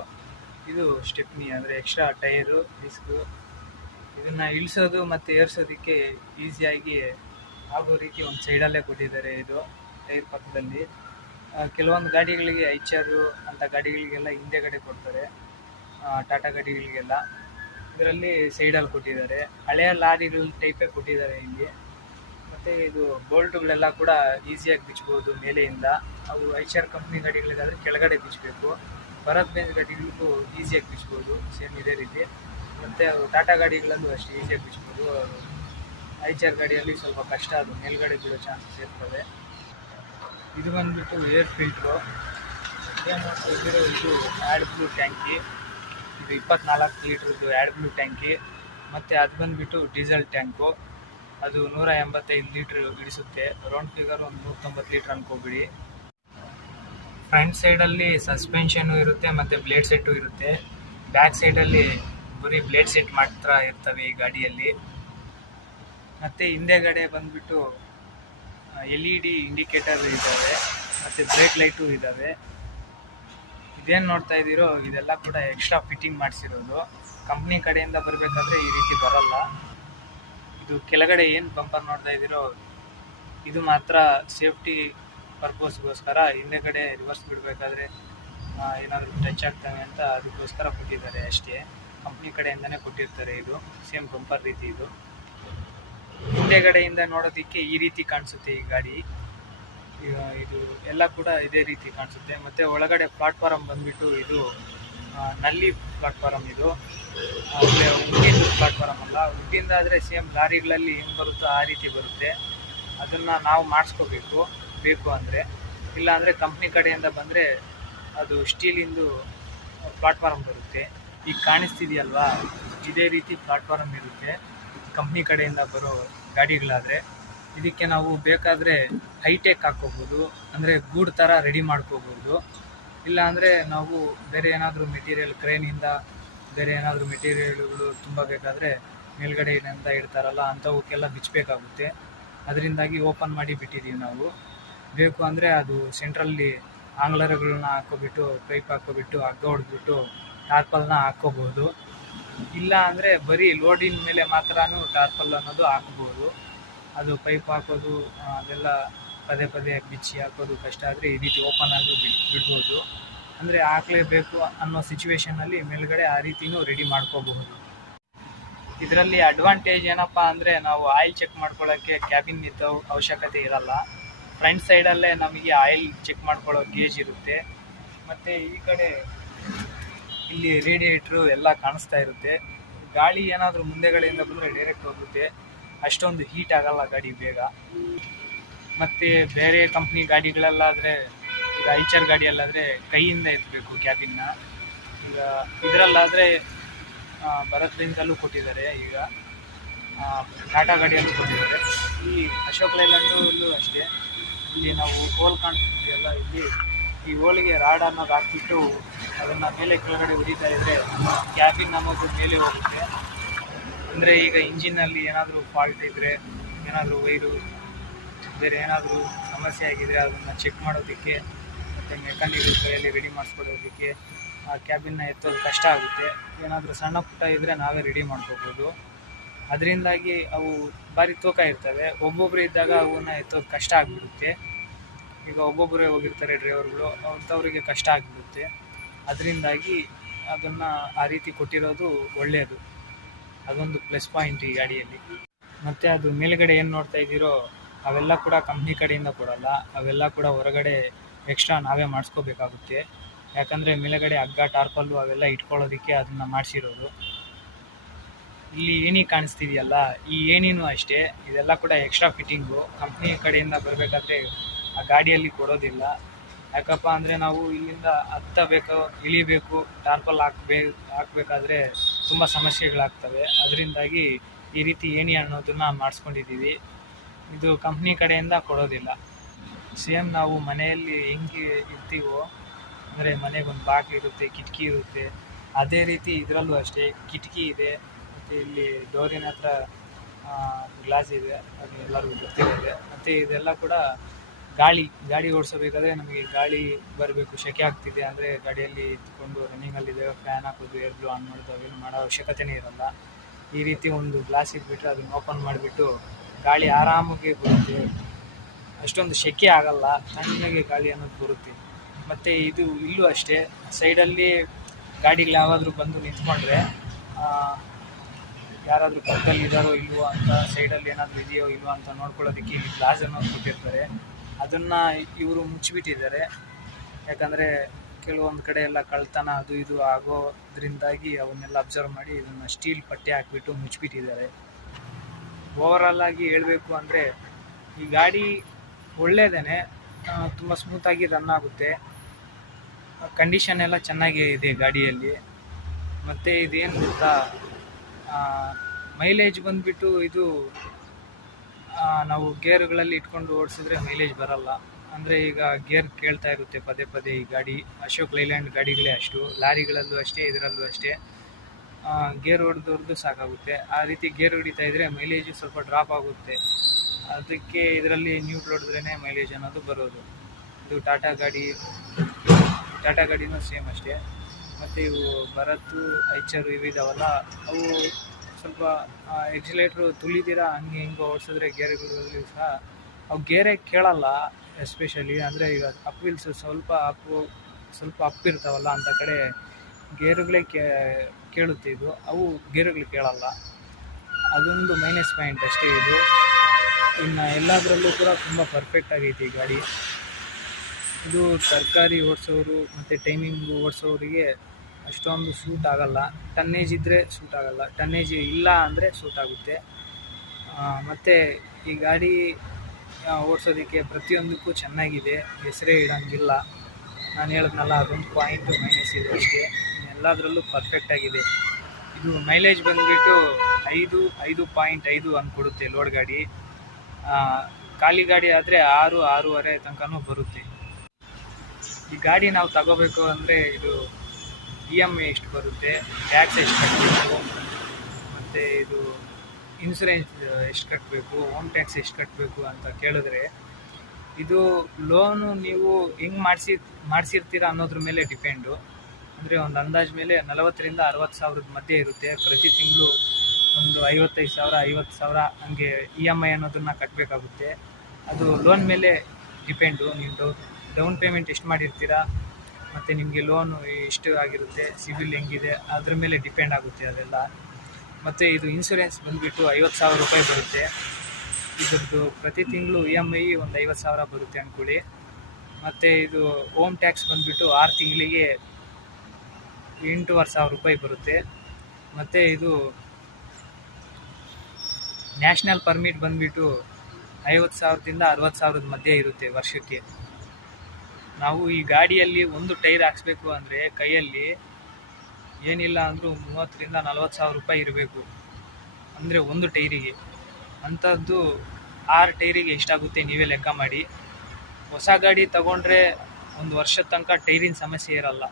ಇದು ಸ್ಟೆಪ್ನಿ ಅಂದರೆ ಎಕ್ಸ್ಟ್ರಾ ಟೈರು, ಡಿಸ್ಕು. ಇದನ್ನು ಇಳಿಸೋದು ಮತ್ತು ಏರಿಸೋದಕ್ಕೆ ಈಸಿಯಾಗಿ ಆಗೋ ರೀತಿ ಒಂದು ಸೈಡಲ್ಲೇ ಕೊಟ್ಟಿದ್ದಾರೆ ಇದು ಟೈರ್ ಪಕ್ಕದಲ್ಲಿ. ಕೆಲವೊಂದು ಗಾಡಿಗಳಿಗೆ ಐಚರು ಅಂಥ ಗಾಡಿಗಳಿಗೆಲ್ಲ ಹಿಂದೆಗಡೆ ಕೊಡ್ತಾರೆ, ಟಾಟಾ ಗಾಡಿಗಳಿಗೆಲ್ಲ. ಇದರಲ್ಲಿ ಸೈಡಲ್ಲಿ ಕೊಟ್ಟಿದ್ದಾರೆ, ಹಳೆಯ ಲಾರಿಗಳ ಟೈಪೇ ಕೊಟ್ಟಿದ್ದಾರೆ ಇಲ್ಲಿ. ಮತ್ತು ಇದು ಬೋಲ್ಟುಗಳೆಲ್ಲ ಕೂಡ ಈಸಿಯಾಗಿ ಬಿಚ್ಬೋದು ಮೇಲೆಯಿಂದ. ಅವು ಐಚರ್ ಕಂಪ್ನಿ ಗಾಡಿಗಳಿಗಾದರೆ ಕೆಳಗಡೆ ಬಿಚ್ಚಬೇಕು, ಭರತ್ ಬೆಂಜ್ ಗಾಡಿಗಳಿಗೂ ಈಸಿಯಾಗಿ ಬಿಚ್ಬೋದು, ಸೇಮ್ ಇದೇ ರೀತಿ. ಮತ್ತು ಅವು ಟಾಟಾ ಗಾಡಿಗಳಲ್ಲೂ ಅಷ್ಟು ಈಸಿಯಾಗಿ ಬಿಚ್ಬೋದು. ಐಚರ್ ಗಾಡಿಯಲ್ಲಿ ಸ್ವಲ್ಪ ಕಷ್ಟ, ಅದು ಮೇಲ್ಗಡೆ ಬೀಳೋ ಚಾನ್ಸಸ್ ಇರ್ತವೆ. ಇದು ಬಂದುಬಿಟ್ಟು ಏರ್ ಫಿಲ್ಟ್ರು. ಏನು ಮಾಡ್ತಾ ಇದ್ದೀರೋ ಇದು ಆ್ಯಡ್ ಬ್ಲೂ ಟ್ಯಾಂಕಿ. ಇದು 24 ಲೀಟ್ರದ್ದು ಆ್ಯಡ್ ಬ್ಲೂ ಟ್ಯಾಂಕಿ. ಮತ್ತು ಅದು ಬಂದುಬಿಟ್ಟು ಡೀಸೆಲ್ ಟ್ಯಾಂಕು. ಅದು 185 ಲೀಟ್ರ್ ಹಿಡಿಸುತ್ತೆ. ರೌಂಡ್ ಫಿಗರ್ ಒಂದು 190 ಲೀಟ್ರ್ ಅನ್ಕೋಬಿಡಿ. ಫ್ರಂಟ್ ಸೈಡಲ್ಲಿ ಸಸ್ಪೆನ್ಷನ್ನು ಇರುತ್ತೆ ಮತ್ತು ಬ್ಲೇಡ್ ಸೆಟ್ಟು ಇರುತ್ತೆ. ಬ್ಯಾಕ್ ಸೈಡಲ್ಲಿ ಬರೀ ಬ್ಲೇಡ್ ಸೆಟ್ ಮಾತ್ರ ಇರ್ತವೆ ಈ ಗಾಡಿಯಲ್ಲಿ. ಮತ್ತು ಹಿಂದೆಗಡೆ ಬಂದುಬಿಟ್ಟು LED ಇಂಡಿಕೇಟರ್ ಇದ್ದಾವೆ ಮತ್ತು ಬ್ರೇಕ್ ಲೈಟು ಇದ್ದಾವೆ. ಇದೇನು ನೋಡ್ತಾ ಇದ್ದೀರೋ ಇದೆಲ್ಲ ಕೂಡ ಎಕ್ಸ್ಟ್ರಾ ಫಿಟ್ಟಿಂಗ್ ಮಾಡಿಸಿರೋದು. ಕಂಪ್ನಿ ಕಡೆಯಿಂದ ಬರಬೇಕಾದ್ರೆ ಈ ರೀತಿ ಬರಲ್ಲ. ಇದು ಕೆಳಗಡೆ ಏನು ಬಂಪರ್ ನೋಡ್ತಾ ಇದ್ದೀರೋ ಇದು ಮಾತ್ರ ಸೇಫ್ಟಿ ಪರ್ಪಸ್ಗೋಸ್ಕರ ಹಿಂದೆಗಡೆ ರಿವರ್ಸ್ ಬಿಡಬೇಕಾದ್ರೆ ಏನಾದರೂ ಟಚ್ ಆಗ್ತವೆ ಅಂತ ಅದಕ್ಕೋಸ್ಕರ ಕೊಟ್ಟಿದ್ದಾರೆ ಅಷ್ಟೇ. ಕಂಪ್ನಿ ಕಡೆಯಿಂದನೇ ಕೊಟ್ಟಿರ್ತಾರೆ. ಇದು ಸೇಮ್ ಬಂಪರ್ ರೀತಿ. ಇದು ಹಿಂದೆಗಡೆಯಿಂದ ನೋಡೋದಕ್ಕೆ ಈ ರೀತಿ ಕಾಣಿಸುತ್ತೆ ಈ ಗಾಡಿ. ಇದು ಎಲ್ಲ ಕೂಡ ಇದೇ ರೀತಿ ಕಾಣಿಸುತ್ತೆ. ಮತ್ತು ಒಳಗಡೆ ಪ್ಲಾಟ್ಫಾರಮ್ ಬಂದುಬಿಟ್ಟು ಇದು ನಲ್ಲಿ ಪ್ಲಾಟ್ಫಾರಮ್. ಇದು ಉಡ್ಡಿಂದು ಪ್ಲಾಟ್ಫಾರಮ್ ಅಲ್ಲ. ಉಡ್ಡಿಂದಾದರೆ ಸೇಮ್ ಲಾರಿಗಳಲ್ಲಿ ಹೆಂಗೆ ಬರುತ್ತೋ ಆ ರೀತಿ ಬರುತ್ತೆ. ಅದನ್ನು ನಾವು ಮಾಡಿಸ್ಕೋಬೇಕು ಬೇಕು ಅಂದರೆ. ಇಲ್ಲಾಂದರೆ ಕಂಪ್ನಿ ಕಡೆಯಿಂದ ಬಂದರೆ ಅದು ಸ್ಟೀಲಿಂದು ಪ್ಲಾಟ್ಫಾರಮ್ ಬರುತ್ತೆ. ಈಗ ಕಾಣಿಸ್ತಿದೆಯಲ್ವಾ, ಇದೇ ರೀತಿ ಪ್ಲಾಟ್ಫಾರಮ್ ಇರುತ್ತೆ ಕಂಪ್ನಿ ಕಡೆಯಿಂದ ಬರೋ ಗಾಡಿಗಳಾದರೆ. ಇದಕ್ಕೆ ನಾವು ಬೇಕಾದರೆ ಹೈಟೆಕ್ ಹಾಕ್ಕೋಬೋದು, ಅಂದರೆ ಗೂಡ್ ಥರ ರೆಡಿ ಮಾಡ್ಕೋಬೋದು. ಇಲ್ಲಾಂದರೆ ನಾವು ಬೇರೆ ಏನಾದರೂ ಮೆಟೀರಿಯಲ್ ಕ್ರೇನಿಂದ ಬೇರೆ ಏನಾದರೂ ಮೆಟೀರಿಯಲ್ಗಳು ತುಂಬ ಬೇಕಾದರೆ ಮೇಲ್ಗಡೆಯಿಂದ ಇಡ್ತಾರಲ್ಲ ಅಂಥವಕ್ಕೆಲ್ಲ ಬಿಚ್ಚಬೇಕಾಗುತ್ತೆ. ಅದರಿಂದಾಗಿ ಓಪನ್ ಮಾಡಿ ಬಿಟ್ಟಿದ್ದೀವಿ ನಾವು. ಬೇಕು ಅಂದರೆ ಅದು ಸೆಂಟ್ರಲ್ಲಿ ಆಂಗ್ಲರ್ಗಳನ್ನ ಹಾಕ್ಕೊಬಿಟ್ಟು ಪೈಪ್ ಹಾಕ್ಕೊಬಿಟ್ಟು ಹಗ್ಗ ಹೊಡೆದ್ಬಿಟ್ಟು ಟಾರ್ಪಲ್ನ ಹಾಕ್ಕೋಬೋದು. ಇಲ್ಲ ಅಂದರೆ ಬರೀ ಲೋಡಿನ ಮೇಲೆ ಮಾತ್ರ ಟಾರ್ಪಲ್ ಅನ್ನೋದು ಹಾಕ್ಬೋದು. ಅದು ಪೈಪ್ ಹಾಕೋದು ಅದೆಲ್ಲ ಪದೇ ಪದೇ ಬಿಚ್ಚಿ ಹಾಕೋದು ಕಷ್ಟ ಆದರೆ ಈ ರೀತಿ ಓಪನ್ ಆಗಿ ಬಿಡ್ಬೋದು. ಅಂದರೆ ಹಾಕಲೇಬೇಕು ಅನ್ನೋ ಸಿಚುವೇಷನಲ್ಲಿ ಮೇಲ್ಗಡೆ ಆ ರೀತಿಯೂ ರೆಡಿ ಮಾಡ್ಕೋಬಹುದು. ಇದರಲ್ಲಿ ಅಡ್ವಾಂಟೇಜ್ ಏನಪ್ಪ ಅಂದರೆ ನಾವು ಆಯಿಲ್ ಚೆಕ್ ಮಾಡ್ಕೊಳ್ಳೋಕ್ಕೆ ಕ್ಯಾಬಿನ್ ಇದ್ದ ಅವಶ್ಯಕತೆ ಇರಲ್ಲ. ಫ್ರಂಟ್ ಸೈಡಲ್ಲೇ ನಮಗೆ ಆಯಿಲ್ ಚೆಕ್ ಮಾಡ್ಕೊಳ್ಳೋ ಗೇಜ್ ಇರುತ್ತೆ. ಮತ್ತು ಈ ಕಡೆ ಇಲ್ಲಿ ರೇಡಿಯೇಟ್ರು ಎಲ್ಲ ಕಾಣಿಸ್ತಾ ಇರುತ್ತೆ. ಗಾಳಿ ಏನಾದರೂ ಮುಂದೆಗಡೆಯಿಂದ ಬಂದರೆ ಡೈರೆಕ್ಟ್ ಹೋಗುತ್ತೆ. ಅಷ್ಟೊಂದು ಹೀಟ್ ಆಗಲ್ಲ ಗಾಡಿ ಬೇಗ. ಮತ್ತು ಬೇರೆ ಕಂಪ್ನಿ ಗಾಡಿಗಳಲ್ಲಾದರೆ, ಈಗ ಐಚರ್ ಗಾಡಿಯಲ್ಲಾದರೆ ಕೈಯಿಂದ ಎತ್ತಬೇಕು ಕ್ಯಾಬಿನ್ನ. ಈಗ ಇದರಲ್ಲಾದರೆ ಭರತ್ ಬೆಂಜಲ್ಲೂ ಕೊಟ್ಟಿದ್ದಾರೆ. ಈಗ ಟಾಟಾ ಗಾಡಿಯಲ್ಲಿ ಕೊಟ್ಟಿದ್ದಾರೆ. ಈ ಅಶೋಕ್ ಲೈಲ್ಯಾಂಡಲ್ಲೂ ಅಷ್ಟೇ. ಇಲ್ಲಿ ನಾವು ಹೋಲ್ ಕಾಣಿಸ್ತಿದೆಯಲ್ಲ, ಇಲ್ಲಿ ಈ ಹೋಲಿಗೆ ರಾಡ್ ಅನ್ನೋದು ಹಾಕ್ಬಿಟ್ಟು ಅದನ್ನು ಮೇಲೆ ಕೆಳಗಡೆ ಉರಿತಾ ಇದ್ದರೆ ಕ್ಯಾಬಿನ್ ಅನ್ನೋದು ಮೇಲೆ ಹೋಗುತ್ತೆ. ಅಂದರೆ ಈಗ ಇಂಜಿನಲ್ಲಿ ಏನಾದರೂ ಫಾಲ್ಟ್ ಇದ್ದರೆ, ಏನಾದರೂ ವೈರು ಬೇರೆ ಏನಾದರೂ ಸಮಸ್ಯೆ ಆಗಿದರೆ ಅದನ್ನು ಚೆಕ್ ಮಾಡೋದಕ್ಕೆ ಮತ್ತು ಮೆಕ್ಯಾನಿಕಲ್ ಕೈಯಲ್ಲಿ ರೆಡಿ ಮಾಡಿಸ್ಕೊಡೋದಕ್ಕೆ ಆ ಕ್ಯಾಬಿನ್ನ ಎತ್ತೋದು ಕಷ್ಟ ಆಗುತ್ತೆ. ಏನಾದರೂ ಸಣ್ಣ ಪುಟ್ಟ ಇದ್ದರೆ ನಾವೇ ರೆಡಿ ಮಾಡ್ಕೋಬೋದು. ಅದರಿಂದಾಗಿ ಅವು ಭಾರಿ ತೂಕ ಇರ್ತವೆ. ಒಬ್ಬೊಬ್ಬರು ಇದ್ದಾಗ ಅವನ್ನ ಎತ್ತೋದು ಕಷ್ಟ ಆಗಿಬಿಡುತ್ತೆ. ಈಗ ಒಬ್ಬೊಬ್ಬರೇ ಹೋಗಿರ್ತಾರೆ ಡ್ರೈವರ್ಗಳು, ಅಂಥವ್ರಿಗೆ ಕಷ್ಟ ಆಗಿಬಿಡುತ್ತೆ. ಅದರಿಂದಾಗಿ ಅದನ್ನು ಆ ರೀತಿ ಕೊಟ್ಟಿರೋದು ಒಳ್ಳೆಯದು. ಅದೊಂದು ಪ್ಲಸ್ ಪಾಯಿಂಟ್ ಈ ಗಾಡಿಯಲ್ಲಿ. ಮತ್ತು ಅದು ಮೇಲುಗಡೆ ಏನು ನೋಡ್ತಾ ಇದ್ದೀರೋ ಅವೆಲ್ಲ ಕೂಡ ಕಂಪ್ನಿ ಕಡೆಯಿಂದ ಕೊಡಲ್ಲ. ಅವೆಲ್ಲ ಕೂಡ ಹೊರಗಡೆ ಎಕ್ಸ್ಟ್ರಾ ನಾವೇ ಮಾಡಿಸ್ಕೋಬೇಕಾಗುತ್ತೆ. ಯಾಕಂದರೆ ಮೇಲುಗಡೆ ಹಗ್ಗ ಟಾರ್ಪಲ್ಲು ಅವೆಲ್ಲ ಇಟ್ಕೊಳ್ಳೋದಕ್ಕೆ ಅದನ್ನು ಮಾಡಿಸಿರೋದು. ಇಲ್ಲಿ ಏಣಿ ಕಾಣಿಸ್ತಿದೆಯಲ್ಲ, ಈ ಏಣಿನೂ ಅಷ್ಟೇ. ಇದೆಲ್ಲ ಕೂಡ ಎಕ್ಸ್ಟ್ರಾ ಫಿಟ್ಟಿಂಗು. ಕಂಪ್ನಿ ಕಡೆಯಿಂದ ಬರಬೇಕಾದ್ರೆ ಆ ಗಾಡಿಯಲ್ಲಿ ಕೊಡೋದಿಲ್ಲ. ಯಾಕಪ್ಪ ಅಂದರೆ ನಾವು ಇಲ್ಲಿಂದ ಹತ್ತಬೇಕು, ಇಳಿಬೇಕು, ಟಾರ್ಪಲ್ ಹಾಕಬೇಕಾದ್ರೆ ತುಂಬ ಸಮಸ್ಯೆಗಳಾಗ್ತವೆ. ಅದರಿಂದಾಗಿ ಈ ರೀತಿ ಏಣಿ ಅನ್ನೋದನ್ನು ಮಾಡಿಸ್ಕೊಂಡಿದ್ದೀವಿ. ಇದು ಕಂಪ್ನಿ ಕಡೆಯಿಂದ ಕೊಡೋದಿಲ್ಲ. ಸೇಮ್ ನಾವು ಮನೆಯಲ್ಲಿ ಹೆಂಗೆ ಇರ್ತೀವೋ, ಅಂದರೆ ಮನೆಗೊಂದು ಬಾಗಿಲು ಇರುತ್ತೆ, ಕಿಟಕಿ ಇರುತ್ತೆ, ಅದೇ ರೀತಿ ಇದರಲ್ಲೂ ಅಷ್ಟೇ. ಕಿಟಕಿ ಇದೆ ಮತ್ತು ಇಲ್ಲಿ ಡೋರಿನ ಹತ್ರ ಗ್ಲಾಸ್ ಇದೆ, ಅದು ಎಲ್ಲರಿಗೂ ಗೊತ್ತಿರುತ್ತೆ. ಮತ್ತು ಇದೆಲ್ಲ ಕೂಡ ಗಾಡಿ ಓಡಿಸಬೇಕಾದ್ರೆ ನಮಗೆ ಗಾಳಿ ಬರಬೇಕು, ಸೆಕೆ ಆಗ್ತಿದೆ ಅಂದರೆ ಗಾಡಿಯಲ್ಲಿ ಇಟ್ಕೊಂಡು ರನ್ನಿಂಗಲ್ಲಿದೆ ಫ್ಯಾನ್ ಹಾಕೋದು, ಏರ್ ಬ್ಲೋ ಆನ್ ಮಾಡೋದು ಅವೇನು ಮಾಡೋ ಅವಶ್ಯಕತೆಯೇ ಇರಲ್ಲ. ಈ ರೀತಿ ಒಂದು ಗ್ಲಾಸ್ ಇಟ್ಬಿಟ್ರೆ ಅದನ್ನು ಓಪನ್ ಮಾಡಿಬಿಟ್ಟು ಗಾಳಿ ಆರಾಮಾಗಿ ಬರುತ್ತೆ. ಅಷ್ಟೊಂದು ಸೆಕೆ ಆಗಲ್ಲ, ತಣ್ಣಗೆ ಗಾಳಿ ಅನ್ನೋದು ಬರುತ್ತೆ. ಮತ್ತು ಇದು ಇಲ್ಲೂ ಅಷ್ಟೇ, ಸೈಡಲ್ಲಿ ಗಾಡಿಗಳು ಯಾವಾದರೂ ಬಂದು ನಿಂತ್ಕೊಂಡ್ರೆ ಯಾರಾದರೂ ಪಕ್ಕದಲ್ಲಿ ಇದ್ದಾರೋ ಇಲ್ವೋ ಅಂತ, ಸೈಡಲ್ಲಿ ಏನಾದರೂ ಇದೆಯೋ ಇಲ್ವೋ ಅಂತ ನೋಡ್ಕೊಳ್ಳೋದಕ್ಕೆ ಇಲ್ಲಿ ಗ್ಲಾಸ್ ಅನ್ನೋದು ಕೊಟ್ಟಿರ್ತಾರೆ. ಅದನ್ನು ಇವರು ಮುಚ್ಚಿಬಿಟ್ಟಿದ್ದಾರೆ. ಯಾಕಂದರೆ ಕೆಲವೊಂದು ಕಡೆ ಎಲ್ಲ ಕಳ್ತನ ಅದು ಇದು ಆಗೋದ್ರಿಂದಾಗಿ ಅವನ್ನೆಲ್ಲ ಅಬ್ಸರ್ವ್ ಮಾಡಿ ಇದನ್ನು ಸ್ಟೀಲ್ ಪಟ್ಟೆ ಹಾಕಿಬಿಟ್ಟು ಮುಚ್ಚಿಬಿಟ್ಟಿದ್ದಾರೆ. ಓವರಾಲಾಗಿ ಹೇಳಬೇಕು ಅಂದರೆ ಈ ಗಾಡಿ ಒಳ್ಳೆಯದೇ, ತುಂಬ ಸ್ಮೂತಾಗಿ ರನ್ ಆಗುತ್ತೆ. ಕಂಡೀಷನ್ ಎಲ್ಲ ಚೆನ್ನಾಗೇ ಇದೆ ಗಾಡಿಯಲ್ಲಿ. ಮತ್ತು ಇದೇನು ಗೊತ್ತಾ, ಮೈಲೇಜ್ ಬಂದ್ಬಿಟ್ಟು ಇದು ನಾವು ಗೇರುಗಳಲ್ಲಿ ಇಟ್ಕೊಂಡು ಓಡಿಸಿದ್ರೆ ಮೈಲೇಜ್ ಬರಲ್ಲ. ಅಂದರೆ ಈಗ ಗೇರ್ ಕೇಳ್ತಾ ಇರುತ್ತೆ ಪದೇ ಪದೇ. ಈ ಗಾಡಿ ಅಶೋಕ್ ಲೈಲ್ಯಾಂಡ್ ಗಾಡಿಗಳೇ ಅಷ್ಟು, ಲಾರಿಗಳಲ್ಲೂ ಅಷ್ಟೇ, ಇದರಲ್ಲೂ ಅಷ್ಟೇ. ಗೇರ್ ಹೊಡೆದು ಸಾಕಾಗುತ್ತೆ. ಆ ರೀತಿ ಗೇರ್ ಹೊಡಿತಾ ಇದ್ದರೆ ಮೈಲೇಜು ಸ್ವಲ್ಪ ಡ್ರಾಪ್ ಆಗುತ್ತೆ. ಅದಕ್ಕೆ ಇದರಲ್ಲಿ ನ್ಯೂಟ್ರಲ್ ಹೊಡೆದ್ರೇ ಮೈಲೇಜ್ ಅನ್ನೋದು ಬರೋದು. ಇದು ಟಾಟಾ ಗಾಡಿನೂ ಸೇಮ್ ಅಷ್ಟೇ. ಮತ್ತು ಇವು ಭರತ್, ಐಚರ್ ಇವಿದಾವಲ್ಲ, ಅವು ಸ್ವಲ್ಪ ಎಕ್ಸಿಲೇಟ್ರು ತುಳಿದಿರ ಹಂಗೆ ಹಿಂಗೆ ಓಡಿಸಿದ್ರೆ ಗೇರ್ಗಳಲ್ಲಿ ಸಹ ಅವು ಗೇರೇ ಕೇಳಲ್ಲ. ಎಸ್ಪೆಷಲಿ ಅಂದರೆ ಈಗ ಅಪ್ ವೀಲ್ಸ್ ಸ್ವಲ್ಪ ಅಪ್ ಇರ್ತಾವಲ್ಲ, ಅಂಥ ಕಡೆ ಗೇರುಗಳೇ ಕೇಳುತ್ತೆ. ಅವು ಗೇರುಗಳು ಕೇಳಲ್ಲ. ಅದೊಂದು ಮೈನಸ್ ಪಾಯಿಂಟ್ ಅಷ್ಟೇ ಇದು. ಇನ್ನು ಎಲ್ಲದರಲ್ಲೂ ಕೂಡ ತುಂಬ ಪರ್ಫೆಕ್ಟ್ ಆಗೈತೆ ಈ ಗಾಡಿ. ಇದು ತರಕಾರಿ ಓಡಿಸೋರು ಮತ್ತು ಟೈಮಿಂಗು ಓಡಿಸೋರಿಗೆ ಅಷ್ಟೊಂದು ಸೂಟ್ ಆಗಲ್ಲ. ಟನ್ನೇಜ್ ಇದ್ದರೆ ಸೂಟ್ ಆಗಲ್ಲ, ಟನ್ನೇಜ್ ಇಲ್ಲ ಅಂದರೆ ಸೂಟ್ ಆಗುತ್ತೆ. ಮತ್ತು ಈ ಗಾಡಿ ಓಡಿಸೋದಕ್ಕೆ ಪ್ರತಿಯೊಂದಕ್ಕೂ ಚೆನ್ನಾಗಿದೆ, ಹೆಸರೇ ಇಡೋಂಗಿಲ್ಲ. ನಾನು ಹೇಳಿದ್ನಲ್ಲ, ಅದೊಂದು ಪಾಯಿಂಟು ಮೈನಸ್ ಇದೆ ಅಷ್ಟೇ. ಎಲ್ಲದರಲ್ಲೂ ಪರ್ಫೆಕ್ಟಾಗಿದೆ. ಇದು ಮೈಲೇಜ್ ಬಂದುಬಿಟ್ಟು 5.5 ಅಂದ್ಕೊಡುತ್ತೆ ಲೋಡ್ ಗಾಡಿ. ಖಾಲಿ ಗಾಡಿ ಆದರೆ 6-6.5 ತನಕನೂ ಬರುತ್ತೆ. ಈ ಗಾಡಿ ನಾವು ತಗೋಬೇಕು ಅಂದರೆ ಇದು EMI ಎಷ್ಟು ಬರುತ್ತೆ, ಟ್ಯಾಕ್ಸ್ ಎಷ್ಟು ಕಟ್ಟಬೇಕು, ಮತ್ತು ಇದು ಇನ್ಸೂರೆನ್ಸ್ ಎಷ್ಟು ಕಟ್ಟಬೇಕು, ಹೋಮ್ ಟ್ಯಾಕ್ಸ್ ಎಷ್ಟು ಕಟ್ಟಬೇಕು ಅಂತ ಕೇಳಿದ್ರೆ, ಇದು ಲೋನು ನೀವು ಹೆಂಗೆ ಮಾಡಿಸಿರ್ತೀರ ಅನ್ನೋದ್ರ ಮೇಲೆ ಡಿಪೆಂಡು. ಅಂದರೆ ಒಂದು ಅಂದಾಜು ಮೇಲೆ 40,000 ರಿಂದ 60,000 ಮಧ್ಯೆ ಇರುತ್ತೆ. ಪ್ರತಿ ತಿಂಗಳು ಒಂದು 55,000 50,000 ಹಂಗೆ EMI ಅನ್ನೋದನ್ನು ಕಟ್ಟಬೇಕಾಗುತ್ತೆ. ಅದು ಲೋನ್ ಮೇಲೆ ಡಿಪೆಂಡು. ನೀವು ಡೌನ್ ಪೇಮೆಂಟ್ ಎಷ್ಟು ಮಾಡಿರ್ತೀರಾ ಮತ್ತು ನಿಮಗೆ ಲೋನು ಎಷ್ಟು ಆಗಿರುತ್ತೆ, ಸಿಬಿಲ್ ಹೆಂಗಿದೆ, ಅದ್ರ ಮೇಲೆ ಡಿಪೆಂಡ್ ಆಗುತ್ತೆ ಅದೆಲ್ಲ. ಮತ್ತು ಇದು ಇನ್ಸೂರೆನ್ಸ್ ಬಂದುಬಿಟ್ಟು 50,000 ರೂಪಾಯಿ ಬರುತ್ತೆ. ಇದ್ರದ್ದು ಪ್ರತಿ ತಿಂಗಳು EMI ಒಂದು 50,000 ಬರುತ್ತೆ ಅಂದ್ಕೊಳ್ಳಿ. ಮತ್ತು ಇದು ಹೋಮ್ ಟ್ಯಾಕ್ಸ್ ಬಂದುಬಿಟ್ಟು 6 ತಿಂಗಳಿಗೆ 8,500 ರೂಪಾಯಿ ಬರುತ್ತೆ. ಮತ್ತು ಇದು ನ್ಯಾಷನಲ್ ಪರ್ಮಿಟ್ ಬಂದುಬಿಟ್ಟು 50,000 ರಿಂದ 60,000 ಮಧ್ಯೆ ಇರುತ್ತೆ ವರ್ಷಕ್ಕೆ. ನಾವು ಈ ಗಾಡಿಯಲ್ಲಿ ಒಂದು ಟೈರ್ ಹಾಕ್ಸ್ಬೇಕು ಅಂದರೆ ಕೈಯಲ್ಲಿ ಏನಿಲ್ಲ ಅಂದರೂ 30,000 ರಿಂದ 40,000 ರೂಪಾಯಿ ಇರಬೇಕು. ಅಂದರೆ ಒಂದು ಟೈರಿಗೆ. ಅಂಥದ್ದು 6 ಟೈರಿಗೆ ಎಷ್ಟಾಗುತ್ತೆ ನೀವೇ ಲೆಕ್ಕ ಮಾಡಿ. ಹೊಸ ಗಾಡಿ ತಗೊಂಡ್ರೆ ಒಂದು ವರ್ಷದ ತನಕ ಟೈರಿನ ಸಮಸ್ಯೆ ಇರಲ್ಲ.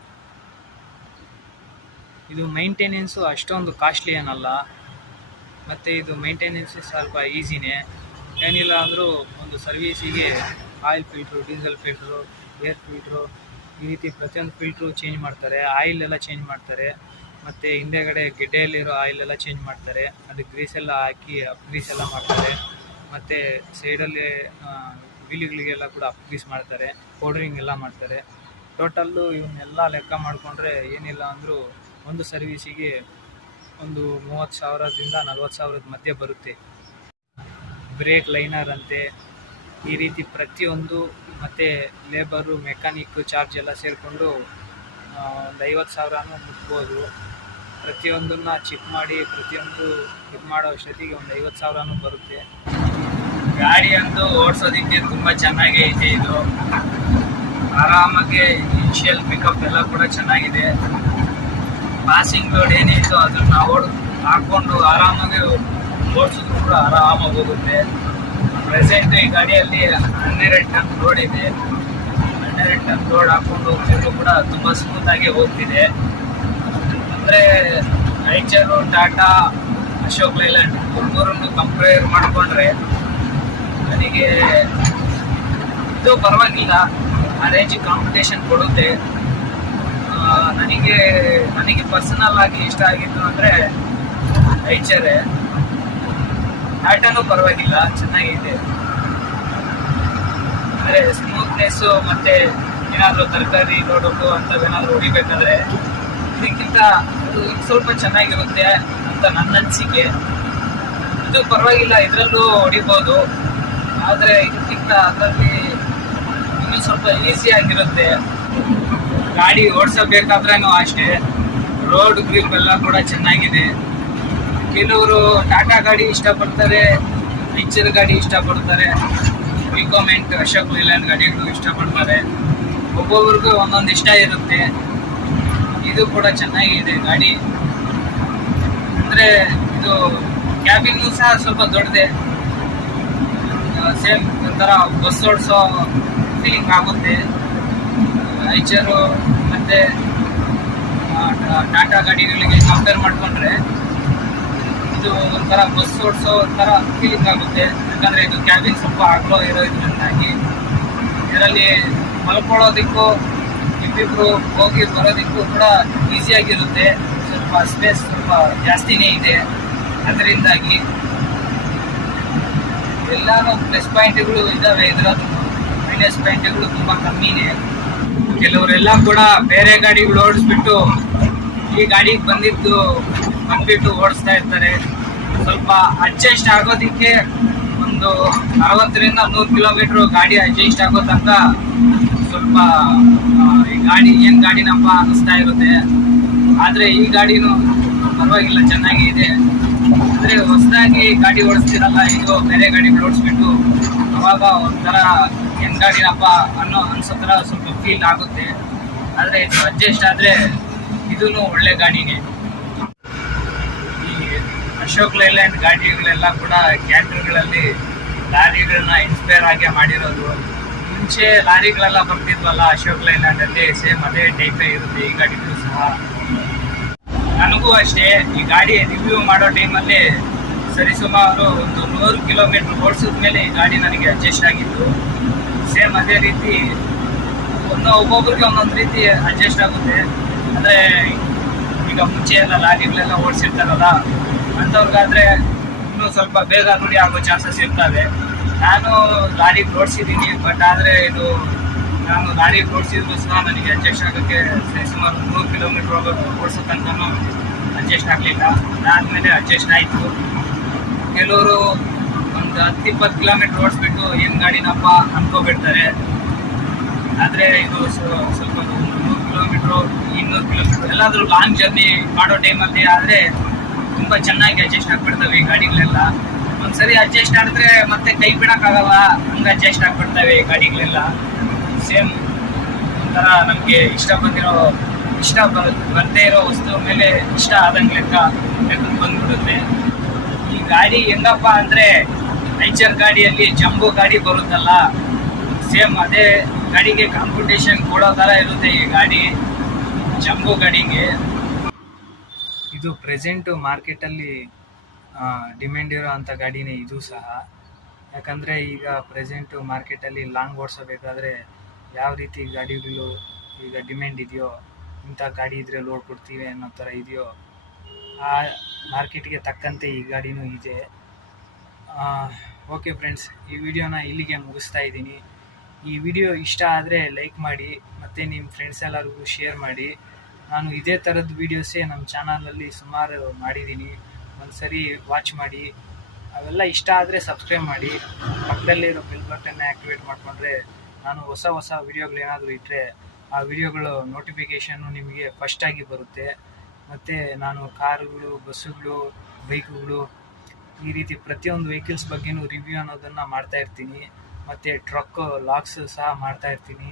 ಇದು ಮೈಂಟೆನೆನ್ಸು ಅಷ್ಟೊಂದು ಕಾಸ್ಟ್ಲಿ ಏನಲ್ಲ. ಮತ್ತು ಇದು ಮೈಂಟೆನೆನ್ಸು ಸ್ವಲ್ಪ ಈಸಿನೇ. ಏನಿಲ್ಲ ಅಂದರೂ ಒಂದು ಸರ್ವೀಸಿಗೆ oil filter, diesel filter, air filter, ಈ ರೀತಿ ಪ್ರತಿಯೊಂದು ಫಿಲ್ಟ್ರು ಚೇಂಜ್ ಮಾಡ್ತಾರೆ. ಆಯಿಲ್ ಎಲ್ಲ ಚೇಂಜ್ ಮಾಡ್ತಾರೆ. ಮತ್ತು ಹಿಂದೆಗಡೆ ಗೆಡ್ಡೆಯಲ್ಲಿರೋ ಆಯಿಲೆಲ್ಲ ಚೇಂಜ್ ಮಾಡ್ತಾರೆ. ಅದಕ್ಕೆ ಗ್ರೀಸೆಲ್ಲ ಹಾಕಿ ಗ್ರೀಸ್ ಎಲ್ಲ ಮಾಡ್ತಾರೆ. ಮತ್ತು ಸೈಡಲ್ಲಿ ವೀಲಿಗಳಿಗೆಲ್ಲ ಕೂಡ ಗ್ರೀಸ್ ಮಾಡ್ತಾರೆ, ಪೌಡ್ರಿಂಗ್ ಎಲ್ಲ ಮಾಡ್ತಾರೆ. ಟೋಟಲ್ಲು ಇವನ್ನೆಲ್ಲ ಲೆಕ್ಕ ಮಾಡಿಕೊಂಡ್ರೆ ಏನಿಲ್ಲ ಅಂದರೂ ಒಂದು ಸರ್ವೀಸಿಗೆ ಒಂದು 30,000 ರಿಂದ 40,000 ಮಧ್ಯೆ ಬರುತ್ತೆ. ಬ್ರೇಕ್ ಲೈನರ್ ಅಂತೆ, ಈ ರೀತಿ ಪ್ರತಿಯೊಂದು, ಮತ್ತು ಲೇಬರು, ಮೆಕ್ಯಾನಿಕ್ ಚಾರ್ಜ್ ಎಲ್ಲ ಸೇರಿಕೊಂಡು ಒಂದು 50,000 ಮುಟ್ಬೋದು. ಪ್ರತಿಯೊಂದನ್ನು ಚೆಕ್ ಮಾಡಿ ಪ್ರತಿಯೊಂದು ಇದು ಮಾಡೋ ಅಷ್ಟೊತ್ತಿಗೆ ಒಂದು 50,000 ಬರುತ್ತೆ. ಗಾಡಿ ಅಂತೂ ಓಡಿಸೋದಕ್ಕೆ ತುಂಬ ಚೆನ್ನಾಗೇ ಐತೆ. ಇದು ಆರಾಮಾಗಿ ಇನಿಷಿಯಲ್ ಪಿಕಪ್ ಎಲ್ಲ ಕೂಡ ಚೆನ್ನಾಗಿದೆ. ಪಾಸಿಂಗ್ ಲೋಡ್ ಏನಿತ್ತು ಅದನ್ನು ಹಾಕ್ಕೊಂಡು ಆರಾಮಾಗಿ ಓಡಿಸಿದ್ರು ಕೂಡ ಆರಾಮಾಗಿ ಹೋಗುತ್ತೆ. ಪ್ರೆಸೆಂಟ್ ಈ ಗಾಡಿಯಲ್ಲಿ 12 ಟನ್ ಲೋಡ್ ಇದೆ. 12 ಟನ್ ಲೋಡ್ ಹಾಕ್ಕೊಂಡು ಹೋಗ್ತಿದ್ರು ಕೂಡ ತುಂಬ ಸ್ಮೂತಾಗಿ ಹೋಗ್ತಿದೆ. ಅಂದರೆ ಐಚರು, ಟಾಟಾ, ಅಶೋಕ್ ಲೈಲ್ಯಾಂಡ್ ಮೂರನ್ನು ಕಂಪೇರ್ ಮಾಡಿಕೊಂಡ್ರೆ ನನಗೆ ಇದು ಪರವಾಗಿಲ್ಲ, ಆ ರೇಂಜ್ ಕಾಂಪಿಟೇಷನ್ ಕೊಡುತ್ತೆ. ನನಗೆ ಪರ್ಸನಲ್ ಆಗಿ ಇಷ್ಟ ಆಗಿದ್ದು ಅಂದರೆ ಐಚರೇ. ಟಾಟಾನೂ ಪರವಾಗಿಲ್ಲ, ಚೆನ್ನಾಗಿದೆ. ಅಂದರೆ ಸ್ಮೂತ್ನೆಸ್ಸು ಮತ್ತು ಏನಾದರೂ ತರಕಾರಿ ಲೋಡೋದು ಅಂಥವೇನಾದರೂ ಹೊಡಿಬೇಕಾದ್ರೆ ಇದಕ್ಕಿಂತ ಇದು ಸ್ವಲ್ಪ ಚೆನ್ನಾಗಿರುತ್ತೆ ಅಂತ ನನ್ನ ಅನಿಸಿಕೆ. ಇದು ಪರವಾಗಿಲ್ಲ, ಇದರಲ್ಲೂ ಹೊಡಿಬೋದು. ಆದರೆ ಇದಕ್ಕಿಂತ ಅದರಲ್ಲಿ ಇನ್ನೂ ಸ್ವಲ್ಪ ಈಸಿಯಾಗಿರುತ್ತೆ. ಗಾಡಿ ಓಡಿಸಬೇಕಾದ್ರೂ ಅಷ್ಟೇ. ರೋಡ್ ಗ್ರಿಪ್ ಎಲ್ಲ ಕೂಡ ಚೆನ್ನಾಗಿದೆ. ಕೆಲವರು ಟಾಟಾ ಗಾಡಿ ಇಷ್ಟಪಡ್ತಾರೆ, ಐಚರ್ ಗಾಡಿ ಇಷ್ಟಪಡ್ತಾರೆ, ವಿಕೋಮೆಂಟ್, ಅಶೋಕ್ ಲೈಲ್ಯಾಂಡ್ ಗಾಡಿಗಳು ಇಷ್ಟಪಡ್ತಾರೆ. ಒಬ್ಬೊಬ್ರಿಗೂ ಒಂದೊಂದು ಇಷ್ಟ ಇರುತ್ತೆ. ಇದು ಕೂಡ ಚೆನ್ನಾಗಿದೆ ಗಾಡಿ. ಅಂದರೆ ಇದು ಕ್ಯಾಬಿನ್ನು ಸಹ ಸ್ವಲ್ಪ ದೊಡ್ಡದೆ, ಸೇಮ್ ಒಂಥರ ಬಸ್ ಓಡಿಸೋ ಫೀಲಿಂಗ್ ಆಗುತ್ತೆ. ಐಚರು ಮತ್ತು ಟಾಟಾ ಗಾಡಿಗಳಿಗೆ ಕಂಪೇರ್ ಮಾಡಿಕೊಂಡ್ರೆ ಇದು ಒಂಥರ ಬಸ್ ಓಡಿಸೋ ಒಂಥರ ಫೀಲಿಂಗ್ ಆಗುತ್ತೆ. ಯಾಕಂದರೆ ಇದು ಕ್ಯಾಬಿನ್ ಸ್ವಲ್ಪ ಅಗಲ ಇರೋದ್ರಿಂದಾಗಿ ಇದರಲ್ಲಿ ಮಲ್ಕೊಳ್ಳೋದಕ್ಕೂ ಇಬ್ಬಿಬ್ರು ಹೋಗಿ ಬರೋದಕ್ಕೂ ಕೂಡ ಈಸಿಯಾಗಿರುತ್ತೆ. ಸ್ವಲ್ಪ ಸ್ಪೇಸ್ ಸ್ವಲ್ಪ ಜಾಸ್ತಿನೇ ಇದೆ. ಅದರಿಂದಾಗಿ ಎಲ್ಲಾನು ಪ್ಲಸ್ ಪಾಯಿಂಟ್ಗಳು ಇದ್ದಾವೆ, ಇದರದ್ದು ಮೈನಸ್ ಪಾಯಿಂಟ್ಗಳು ತುಂಬ ಕಮ್ಮಿನೇ. ಕೆಲವರೆಲ್ಲ ಕೂಡ ಬೇರೆ ಗಾಡಿಗಳು ಓಡಿಸ್ಬಿಟ್ಟು ಈ ಗಾಡಿಗೆ ಬಂದ್ಬಿಟ್ಟು ಓಡಿಸ್ತಾ ಇರ್ತಾರೆ. ಸ್ವಲ್ಪ ಅಡ್ಜಸ್ಟ್ ಆಗೋದಕ್ಕೆ ಒಂದು 60ರಿಂದ 100 ಕಿಲೋಮೀಟ್ರ್ ಗಾಡಿ ಅಡ್ಜಸ್ಟ್ ಆಗೋ ತನಕ ಸ್ವಲ್ಪ ಈ ಗಾಡಿ ಏನು ಗಾಡಿನಪ್ಪ ಅನ್ನಿಸ್ತಾ ಇರುತ್ತೆ. ಆದರೆ ಈ ಗಾಡಿನೂ ಪರವಾಗಿಲ್ಲ, ಚೆನ್ನಾಗಿ ಇದೆ. ಅಂದರೆ ಹೊಸದಾಗಿ ಗಾಡಿ ಓಡಿಸ್ತಿರಲ್ಲ, ಇದು ಬೇರೆ ಗಾಡಿಗಳು ಓಡಿಸ್ಬಿಟ್ಟು ಅವಾಗ ಒಂಥರ ಏನು ಗಾಡಿನಪ್ಪ ಅನ್ಸೋ ಥರ ಸ್ವಲ್ಪ ಫೀಲ್ ಆಗುತ್ತೆ. ಆದರೆ ಇದು ಅಡ್ಜಸ್ಟ್ ಆದರೆ ಇದೂ ಒಳ್ಳೆ ಗಾಡಿನೇ. ಈ ಅಶೋಕ್ ಲೈಲ್ಯಾಂಡ್ ಗಾಡಿಗಳೆಲ್ಲ ಕೂಡ ಕ್ಯಾಂಟರ್ಗಳಲ್ಲಿ ಲಾರಿಗಳನ್ನ ಇನ್ಸ್ಪೈರ್ ಆಗಿ ಮಾಡಿರೋದು. ಮುಂಚೆ ಲಾರಿಗಳೆಲ್ಲ ಬರ್ತಿದ್ವಲ್ಲ ಅಶೋಕ್ ಲೈಲ್ಯಾಂಡಲ್ಲಿ, ಸೇಮ್ ಅದೇ ಟೈಪೇ ಇರುತ್ತೆ ಈ ಗಾಡಿಗಳು ಸಹ. ನನಗೂ ಅಷ್ಟೇ ಈ ಗಾಡಿ ರಿವ್ಯೂ ಮಾಡೋ ಟೈಮಲ್ಲಿ ಸರಿಸುಮಾರು ಒಂದು 100 ಕಿಲೋಮೀಟ್ರ್ ಓಡಿಸಿದ ಮೇಲೆ ಈ ಗಾಡಿ ನನಗೆ ಅಡ್ಜಸ್ಟ್ ಆಗಿತ್ತು. ಸೇಮ್ ಅದೇ ರೀತಿ ಒಬ್ಬೊಬ್ರಿಗೆ ಒಂದೊಂದು ರೀತಿ ಅಡ್ಜಸ್ಟ್ ಆಗುತ್ತೆ. ಅಂದರೆ ಈಗ ಮುಂಚೆ ಎಲ್ಲ ಲಾರಿಗಳೆಲ್ಲ ಓಡಿಸಿರ್ತಾರಲ್ಲ ಅಂಥವ್ರಿಗಾದರೆ ಇನ್ನೂ ಸ್ವಲ್ಪ ಬೇಗ ರೂಢಿ ಆಗೋ ಚಾನ್ಸಸ್ ಇರ್ತವೆ. ನಾನು ಲಾರಿಗೆ ಓಡಿಸಿದ್ದೀನಿ, ಬಟ್ ಆದರೆ ನಾನು ಲಾರಿಗೆ ಓಡಿಸಿದ್ರು ಸಹ ನನಗೆ ಅಡ್ಜಸ್ಟ್ ಆಗೋಕ್ಕೆ ಸುಮಾರು 100 ಕಿಲೋಮೀಟ್ರ್ ಓಡಿಸೋ ತನಕನೂ ಅಡ್ಜಸ್ಟ್ ಆಗಲಿಲ್ಲ. ಅದಾದಮೇಲೆ ಅಡ್ಜಸ್ಟ್ ಆಯಿತು. ಕೆಲವರು ಒಂದು 10-20 ಕಿಲೋಮೀಟ್ರ್ ಓಡಿಸ್ಬಿಟ್ಟು ಏನು ಗಾಡಿನಪ್ಪ ಅಂದ್ಕೊಬಿಡ್ತಾರೆ. ಆದರೆ ಇದು ಸ್ವಲ್ಪ 100 ಕಿಲೋಮೀಟ್ರು 200 ಕಿಲೋಮೀಟ್ರ್ ಎಲ್ಲಾದರೂ ಲಾಂಗ್ ಜರ್ನಿ ಮಾಡೋ ಟೈಮಲ್ಲಿ ಆದರೆ ತುಂಬ ಚೆನ್ನಾಗಿ ಅಡ್ಜಸ್ಟ್ ಆಗಿಬಿಡ್ತವೆ ಈ ಗಾಡಿಗಳೆಲ್ಲ. ಒಂದ್ಸರಿ ಅಡ್ಜಸ್ಟ್ ಆಗಿದ್ರೆ ಮತ್ತೆ ಕೈ ಬಿಡೋಕ್ಕಾಗಲ್ಲ, ಹಂಗೆ ಅಡ್ಜಸ್ಟ್ ಆಗಿಬಿಡ್ತವೆ ಈ ಗಾಡಿಗಳೆಲ್ಲ. ಸೇಮ್ ಒಂಥರ ನಮಗೆ ಇಷ್ಟ ಬರದೇ ಇರೋ ವಸ್ತು ಮೇಲೆ ಇಷ್ಟ ಆದಂಗೆ ಲೆಕ್ಕ ಬಂದ್ಬಿಡುತ್ತೆ. ಈ ಗಾಡಿ ಹೆಂಗಪ್ಪ ಅಂದರೆ ಐಚರ್ ಗಾಡಿಯಲ್ಲಿ ಜಂಬೋ ಗಾಡಿ ಬರುತ್ತಲ್ಲ, ಸೇಮ್ ಅದೇ ಗಾಡಿಗೆ ಕಾಂಪಿಟೇಷನ್ ಕೊಡೋ ಥರ ಇರುತ್ತೆ ಈ ಗಾಡಿ ಜಂಬೋ ಗಾಡಿಗೆ. ಇದು ಪ್ರೆಸೆಂಟು ಮಾರ್ಕೆಟಲ್ಲಿ ಡಿಮ್ಯಾಂಡ್ ಇರೋ ಅಂಥ ಗಾಡಿನೇ ಇದು ಸಹ. ಯಾಕಂದರೆ ಈಗ ಪ್ರೆಸೆಂಟು ಮಾರ್ಕೆಟಲ್ಲಿ ಲಾಂಗ್ ಓಡಿಸಬೇಕಾದ್ರೆ ಯಾವ ರೀತಿ ಗಾಡಿಗಳು ಈಗ ಡಿಮ್ಯಾಂಡ್ ಇದೆಯೋ, ಇಂಥ ಗಾಡಿ ಇದ್ದರೆ ಲೋಡ್ ಕೊಡ್ತೀವಿ ಅನ್ನೋ ಥರ ಇದೆಯೋ ಆ ಮಾರ್ಕೆಟ್ಗೆ ತಕ್ಕಂತೆ ಈ ಗಾಡಿನೂ ಇದೆ. ಓಕೆ ಫ್ರೆಂಡ್ಸ್, ಈ ವಿಡಿಯೋನ ಇಲ್ಲಿಗೆ ಮುಗಿಸ್ತಾ ಇದ್ದೀನಿ. ಈ ವಿಡಿಯೋ ಇಷ್ಟ ಆದರೆ ಲೈಕ್ ಮಾಡಿ ಮತ್ತು ನಿಮ್ಮ ಫ್ರೆಂಡ್ಸ್ ಎಲ್ಲರಿಗೂ ಶೇರ್ ಮಾಡಿ. ನಾನು ಇದೇ ಥರದ ವೀಡಿಯೋಸೇ ನಮ್ಮ ಚಾನಲಲ್ಲಿ ಸುಮಾರು ಮಾಡಿದ್ದೀನಿ, ಒಂದು ಸರಿ ವಾಚ್ ಮಾಡಿ. ಅವೆಲ್ಲ ಇಷ್ಟ ಆದರೆ ಸಬ್ಸ್ಕ್ರೈಬ್ ಮಾಡಿ, ಪಕ್ಕದಲ್ಲಿರೋ ಬೆಲ್ ಬಟನ್ನ ಆ್ಯಕ್ಟಿವೇಟ್ ಮಾಡಿಕೊಂಡ್ರೆ ನಾನು ಹೊಸ ವೀಡಿಯೋಗಳೇನಾದರೂ ಇಟ್ಟರೆ ಆ ವಿಡಿಯೋಗಳು ನೋಟಿಫಿಕೇಷನ್ನು ನಿಮಗೆ ಫಸ್ಟಾಗಿ ಬರುತ್ತೆ. ಮತ್ತು ನಾನು ಕಾರುಗಳು, ಬಸ್ಸುಗಳು, ಬೈಕುಗಳು ಈ ರೀತಿ ಪ್ರತಿಯೊಂದು ವೆಹಿಕಲ್ಸ್ ಬಗ್ಗೆನೂ ರಿವ್ಯೂ ಅನ್ನೋದನ್ನು ಮಾಡ್ತಾಯಿರ್ತೀನಿ. ಮತ್ತು ಟ್ರಕ್ ಲಾಕ್ಸ್ ಸಹ ಮಾಡ್ತಾಯಿರ್ತೀನಿ.